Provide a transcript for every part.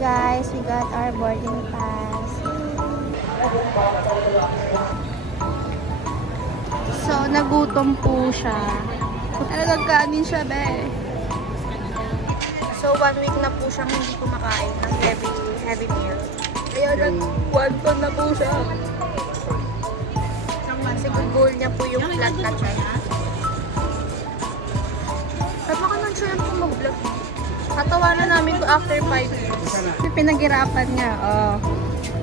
guys, we got our boarding pass. So, nagutom po siya. Nagkakanin siya, be. So, 1 week na po siyang hindi kumakain ng heavy meal. Kaya nag-1 ton na po siya. Kasi goal niya po yung flat na siya. Tama ka nang siya yung mag-vlog. Katawanan namin to after 5 years. Pinaghirapan niya.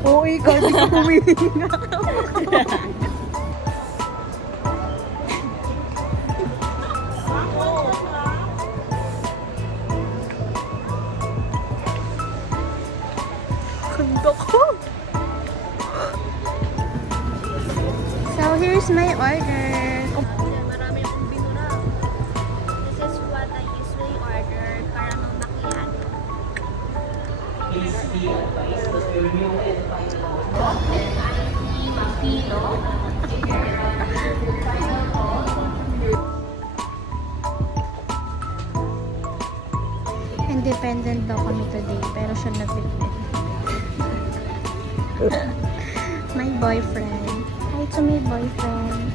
Oo, ikaw, di ka pumiling nga. Kanda ko. So, here's my order. Marami akong binura. This is what I usually order para nung nakian. Independent daw kami today, pero siya nag-fit. My boyfriend. Hi to my boyfriend.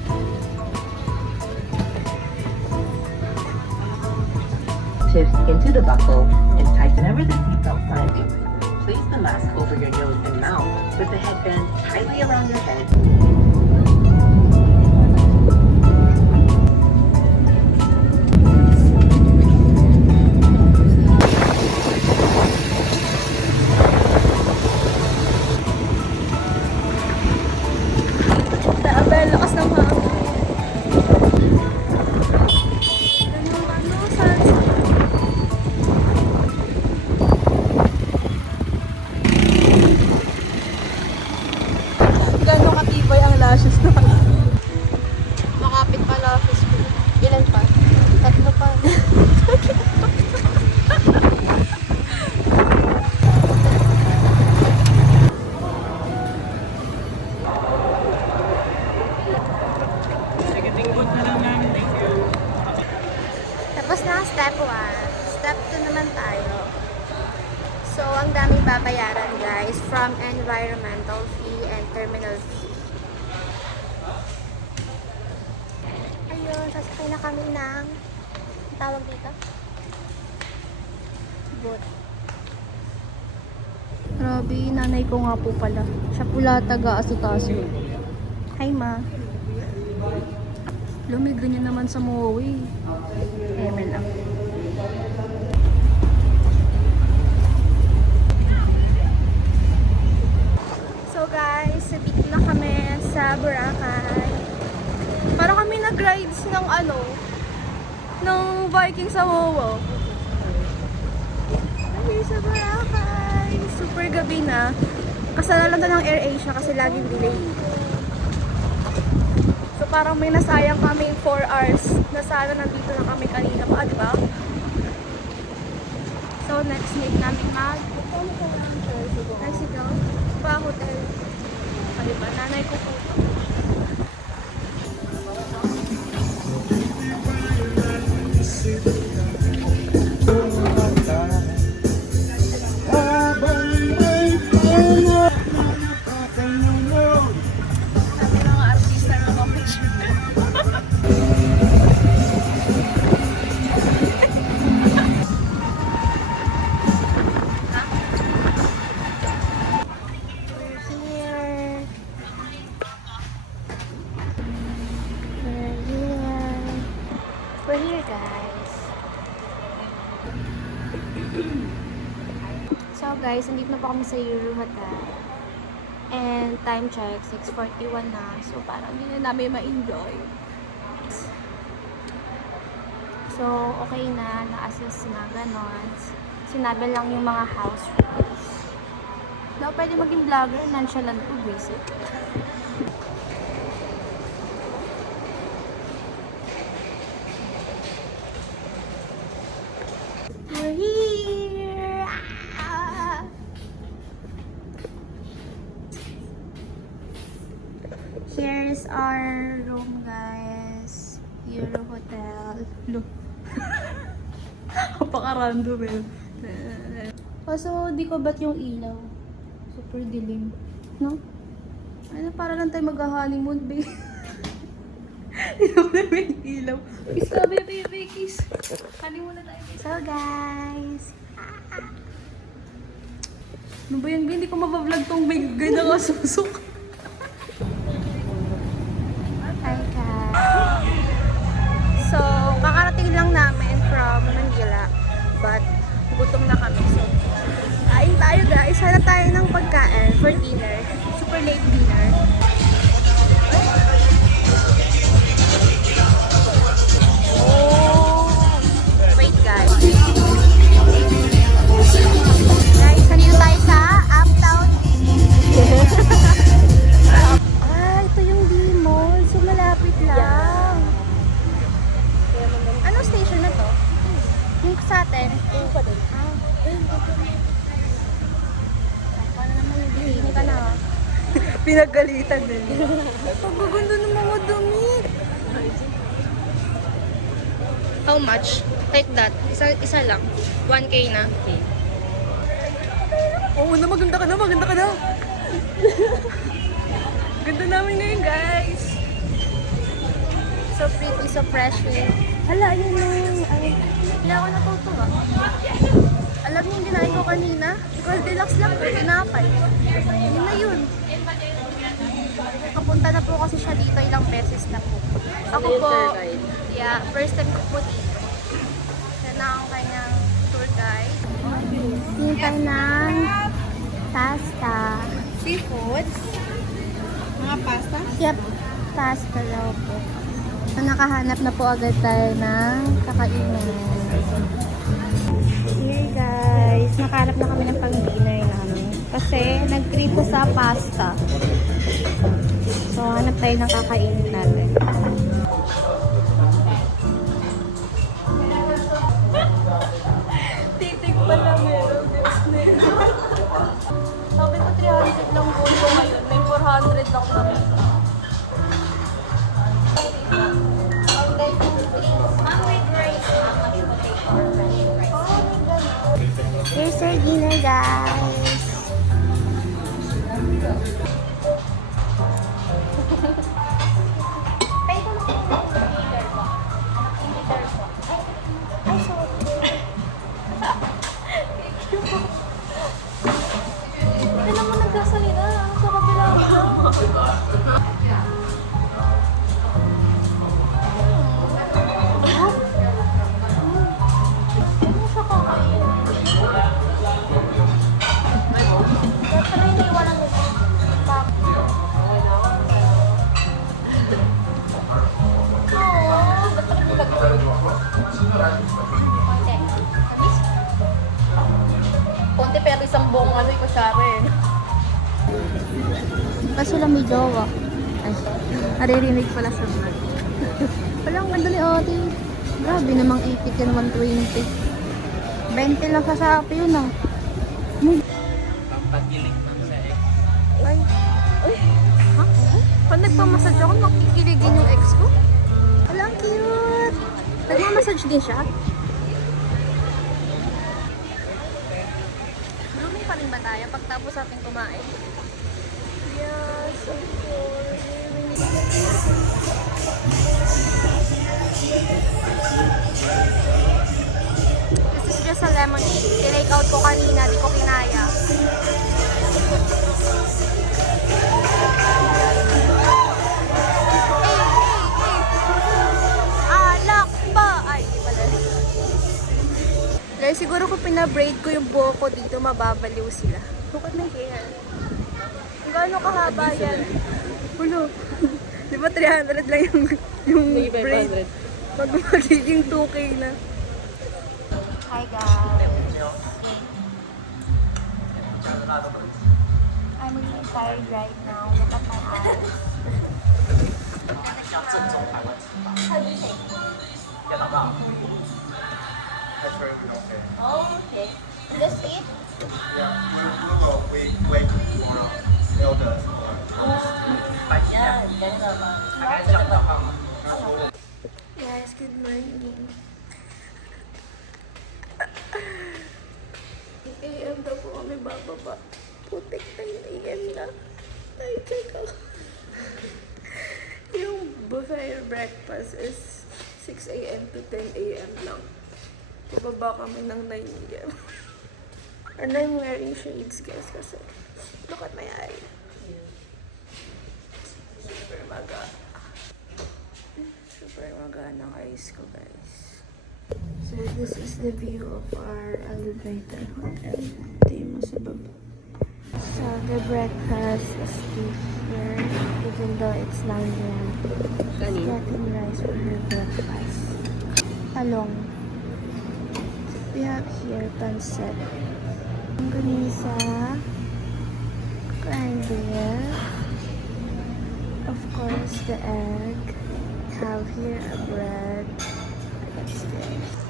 Shift into the buckle and tighten over the seatbelt sign. Place the mask over your nose and mouth with the headband tightly around your head. Abel, lakas ng hangin. Gano'ng katibay ang lashes na. Makapit pa lashes ko. Ilan pa? 3 pa. Tapos na ang step 1. Step 2 naman tayo. So, ang daming babayaran guys from environmental fee and terminal fee. Ayun, sasakay na kami ng tawag dito? Boat. Grabe, nanay ko nga po pala. Siya pula taga-asutaso. Hi ma. Lumig ganyan naman sa Mowi. Eme lang. So guys, dito na kami sa Boracay. Para kami nag-rides ng ng Viking sa Mowo. Ay, sa Boracay. Super gabi na. Kasalanan to ng AirAsia kasi laging delay. So parang may nasayang kaming 4 hours na sana nandito na kami kanina pa, di ba? So next week namin Mexico pa hotel. Di ba? Nanay ko po. We're here guys. So guys, nandito na po kami sa Euro Hotel. And time check, 6:41 na. So parang hindi na namin ma-enjoy. So okay na, na-assist na, ganon. Sinabi lang yung mga house rules. Daw pwede maging vlogger, nonchalant po, basic. We're here! Ah! Here's our room, guys. Euro Hotel. Look. Napaka-random eh. Kaso di ko ba't yung ilaw? Super dilim. No? Ano, para lang tayo mag-honeymoon, babe. Ilaw na may ilaw. Kiss ka, baby, kiss. Honeymoon na tayo. So, guys. Ano ba yan? Hindi ko mabablog tong may ganda kasusok. Hi, guys. So, kakarating lang namin from Manila. But, gutom na kami. So, kain tayo, guys. Hanap tayo ng pagkain for dinner. Super late dinner. Oh! Wait, guys. Guys, nandito tayo sa Uptown. Ito yung D-Mall. So, malapit lang. Anong station na to? Yung sa atin? Yung pa din. Paano naman yung bikini ka na? Pinagalitan din. Pagaganda ng mga damit. How much? Like that. Isa lang. 1K na. Oo na, maganda ka na, maganda ka na. Ganda namin ngayon, guys. So pretty, so fresh. Hala, yun yung... Hindi ako natutuwa. Alam niyo yung ginahin ko kanina? Goldilocks lang po, tinapay. Yun na yun. Kapunta na po kasi siya dito ilang beses na po. Ako po, yeah, first time ko po dito. Siya na ang kanyang tour guide. Hintay ng pasta. Seafoods? Mga pasta? Yep, pasta daw po. So, nakahanap na po agad tayo ng kakainan. Here guys, nakahanap na kami ng pang-dinner namin. Kasi nag-crave ko sa pasta. So, hanap tayo ng kakainin natin. Titig pala meron. Sabi ko 300 lang po ngayon. May 400 lang kami. Here's our dinner, guys. Hindi naman nagkasalita. Sa kabila mo lang. Konti pero isang buong ano yung kutsara eh. Kasi lang may jowa. Ay, naririnig pala sa vlog. Wala, ang ganda ni ate. Grabe namang 80 yan, 120. 20 lang sa Shopee yun ah. Pampagiling ng sa ex. Ay. Ay. Ha? Pag nagpamassage ako, makikiligin yung ex ko. Wala, ang cute. Nagmamassage din siya. Blooming pa rin ba tayo pagtapos natin kumain? Yes, of course. This is just a lemonade. Tinake out ko kanina, di ko kinaya. Alak pa! Ay, di pala. Guys, siguro kung pinabraid ko yung buhok ko dito, mababaliw sila. Look at my hair. Kung gaano kahaba yan. Ulo. Di ba 300 lang yung braid? Pag magiging 2K na. Hi guys. I'm really tired right now. Look at my eyes. Oh, okay. Just eat? Yeah, we will wait for elders. Yes, good morning. 8 AM daw po kami bababa. Putik 9 AM na. Ay, check ako. Yung buffet breakfast is 6 AM to 10 AM lang. Bababa kami ng 9 AM. And I'm wearing shades, guys, kasi look at my eye. Super maga. Super maga ng eyes ko, guys. So this is the view of our elevator hotel. Ito yung sa baba. So the breakfast is here, even though it's 9 AM. She's getting rice for her breakfast. Talong. We have here pancit. Longganisa. Corned beef. Of course, the egg. Have here a bread. What's this?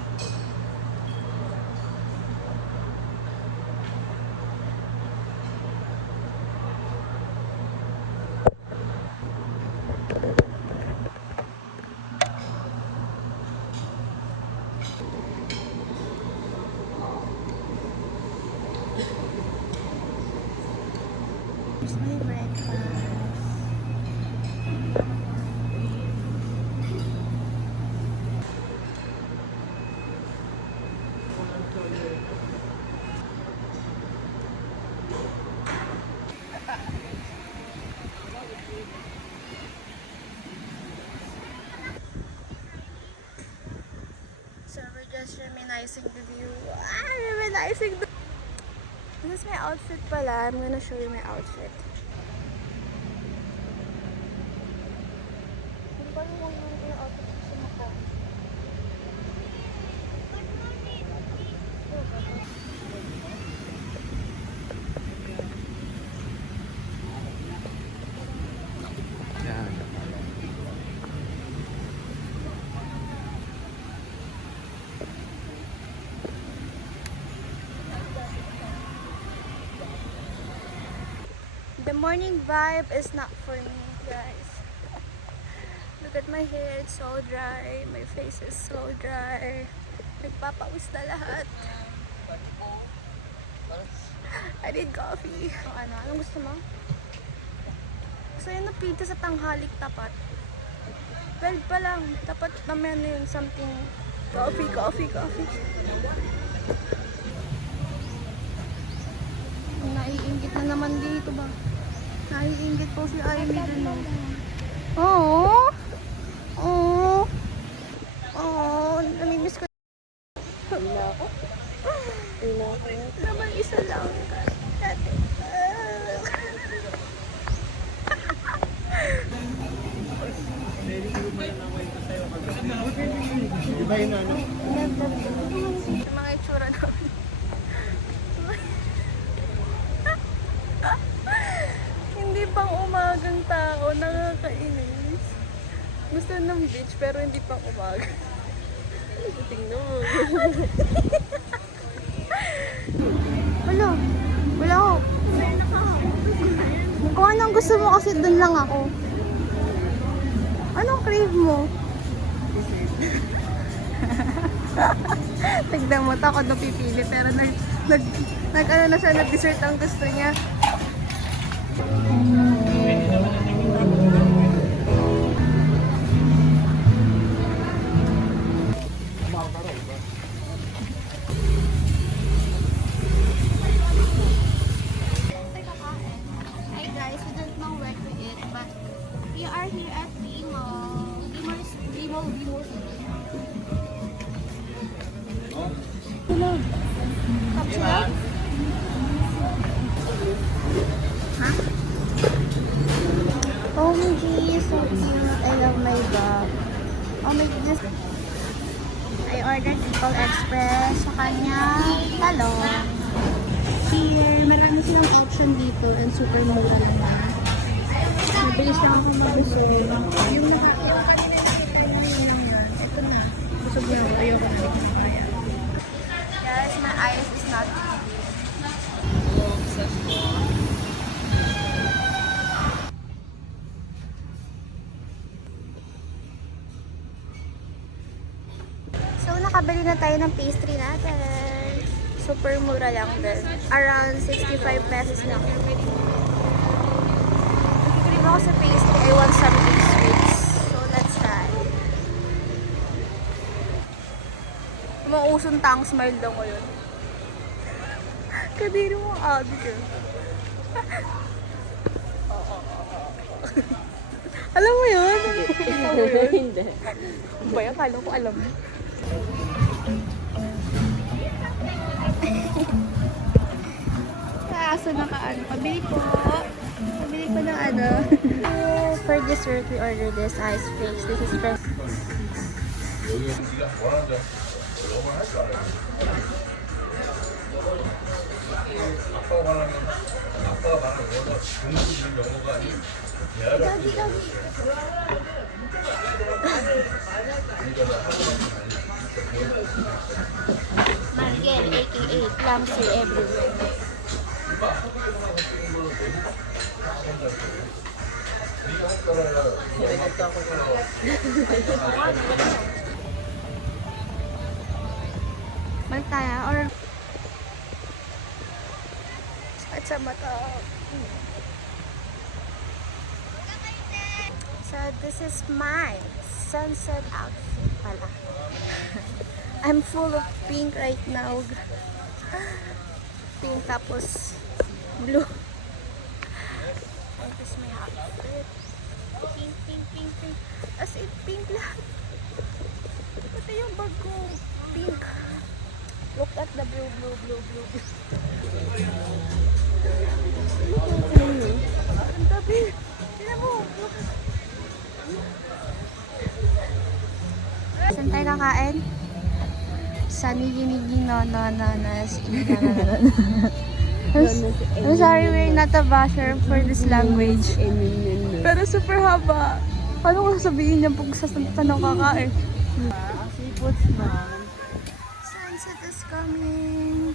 Here's my breakfast. So we're just reminiscing the view. Reminiscing the... This is my outfit pala. I'm gonna show you my outfit. Hindi ko alam kung yung outfit gusto mo ko. The morning vibe is not for me, guys. Look at my hair, it's so dry. My face is so dry. Nagpapawis na lahat. I need coffee. Anong gusto mo? Gusto yun na pizza sa tanghalik tapat. 12 pa lang. Dapat naman yun something. Coffee. Naiingit na naman dito ba? Naiingit po si Ivy dun. Oh, namimiss ko. Wala ako. Naman isa lang. Dati. Iba yun ano? Yung mga itsura namin. Hindi pang umagang tao, nakakainis. Gusto ng beach pero hindi pang umaga. Tingnan mo. Wala ako. Kung anong gusto mo kasi dun lang ako. Anong crave mo? Tignan mo, takot na pipili pero nag-ano na siya, nag-dessert ang gusto niya. Hi guys, we don't know where to eat, but we are here at Vimo. Vimo. Kapsulay? OMG, so cute. I love my dog. Oh my goodness. I ordered People Express sa kanyang talong. Here, marami silang option dito and super mura naman. Mabilis lang ako mabusog. Yung kanina nakita nyo lang yan. Ito na. Busog na ako. Ayoko na. Kaya. Guys, my eyes is not So, nakabili na tayo ng pastry natin. Super mura lang din. Around 65 pesos lang. Nagkikrib ako sa pastry. I want something sweet. So, let's try. Mga usong tang smile daw ko yun. Kadiri mo ang abi ko. Alam mo yun? Hindi. Ba yan? Kala ko alam mo. Kaso naka-ano. Pabili ko. Pabili ko ng ano. For dessert, we order this ice flakes. This is from... Margen, aka clumsy everywhere. Balik tayo, or... Sakit sa mata. So, this is my sunset outfit pala. I'm full of pink right now. Pink tapos blue. And this is my outfit. Pink, pink, pink, pink. As in, pink lahat. Pati yung bag ko. Pink. Look at the blue, blue, blue, blue, blue. Ang tabi. Tignan mo. Look. Saan tayo kakain? Sa nigi-nigi no. I'm sorry, we're not a basher for this language. Pero super haba. Paano ko sasabihin niya pag saan kakain? Seafoods man. Sunset is coming.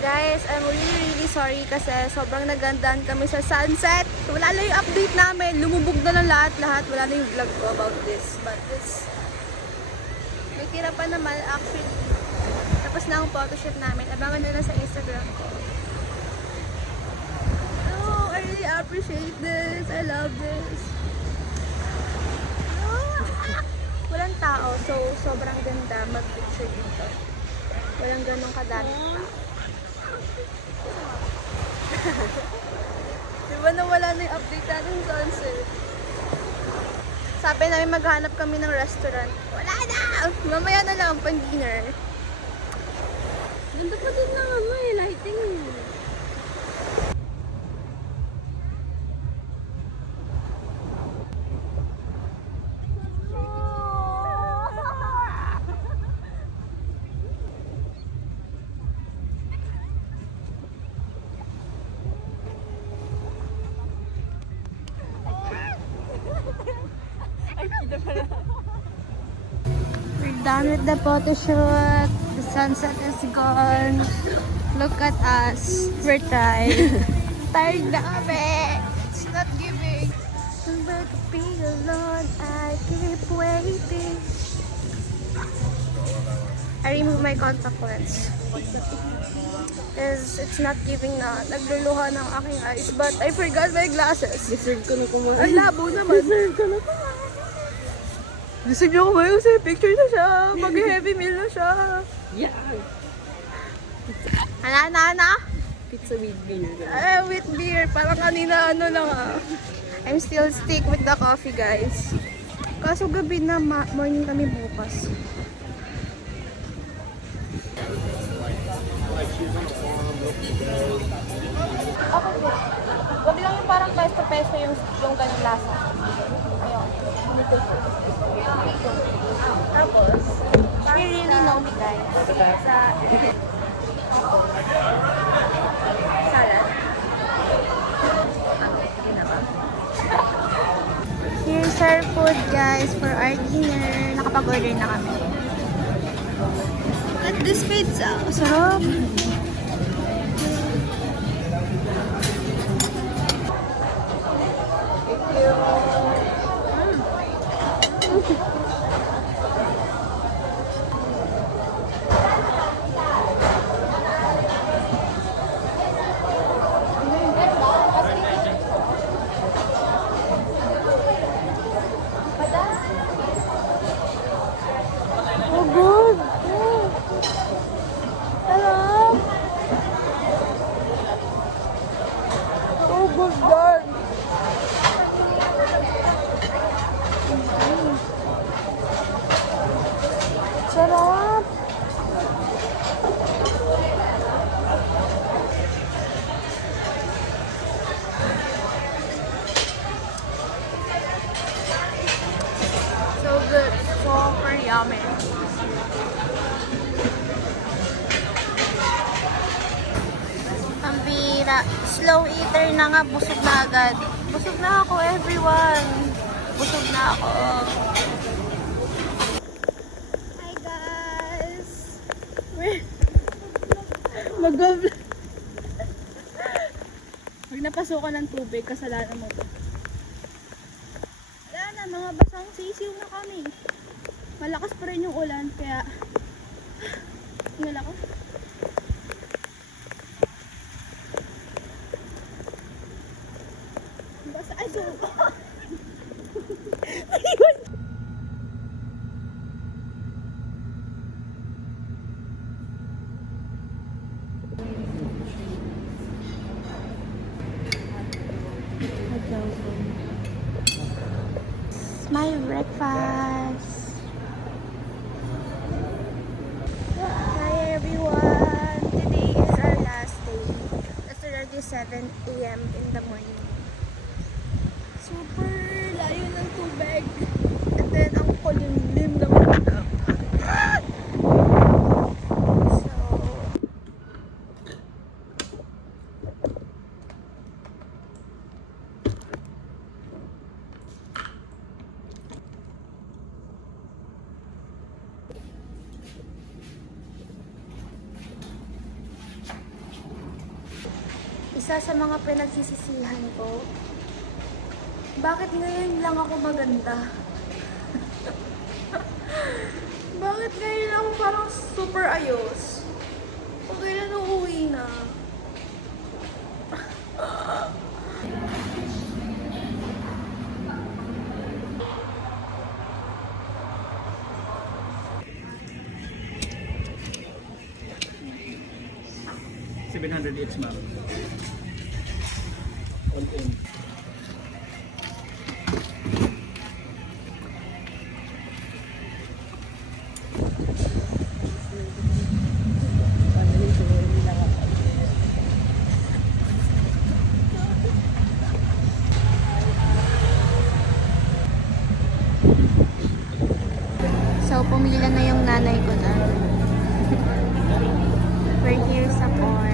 Guys, I'm really sorry kasi sobrang nagandaan kami sa sunset. Wala na yung update namin. Lumubog na lang lahat. Wala na yung vlog ko about this. But this, may tira pa naman. Actually, tapos na ang photoshoot namin. Abangan nyo na sa Instagram ko. Oh, I really appreciate this. I love this. Oh, walang tao. So, sobrang ganda mag-picture dito. Walang ganun kadami tao. Diba nawala na yung update natin sa sunset? Sabi namin maghanap kami ng restaurant. Wala na! Mamaya na lang, pang-dinner. Ganda pa din ng ano eh, lighting. We're done with the photo shoot. The sunset is gone. Look at us. We're tired. Tired na kami. It's not giving. But to be alone, I keep waiting. I remove my contact lens. Because it's not giving na. Nagluluha ng aking eyes. But I forgot my glasses. Deserve ko na kumain. Ang labo naman. Deserve ko na kumain. Gusto niyo kumain kasi picture na siya. Mag-heavy meal na siya. Yeah. Ana? Pizza with beer. With beer. Parang kanina ano lang I'm still stick with the coffee, guys. Kaso gabi na, morning kami bukas. Okay. Wag lang yung parang peso-peso yung ganyung lasa. Ayun. Tapos, we really know me, guys. Sa salad. Here's our food, guys, for our dinner. Nakapag-order na kami. Look at this pizza. Sarap. Wala. Slow eater na nga. Busog na agad. Busog na ako, everyone. Busog na ako. Hi, guys. Mag-vlog. Pag napasukan ng tubig, kasalanan mo to. Wala na, mga basang sisiw na kami. Malakas pa rin yung ulan, kaya... Tingnan ako. Basta, ay, so... My breakfast. Hi everyone. Today is our last day. It's already 7 a.m. in the morning. Super layo ng tubig. And then ang kulimlim ng mga. So, isa sa mga pinagsisisihan ko, bakit ngayon lang ako maganda? Bakit ngayon ako parang super ayos? Kung kailan uuwi na? $700 each, ma'am. All in. So, pumili na yung nanay ko na. We're here sa port.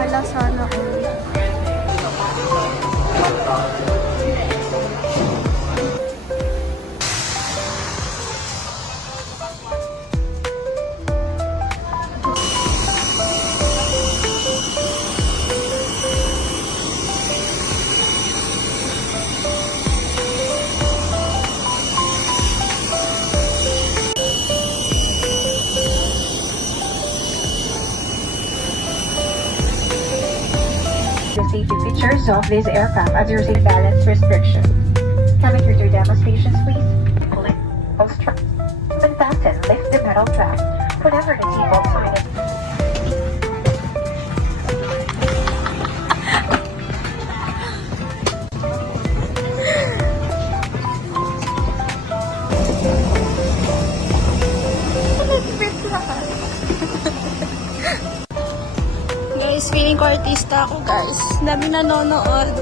Hala, sana all. The safety features of this aircraft as your safe balance restriction. Coming through your demo stations, please. Pull it, post strap, and fasten, lift the metal flap. Whenever the seatbelt sign is Guys, feeling ko artista ako, guys. Dami nanonood.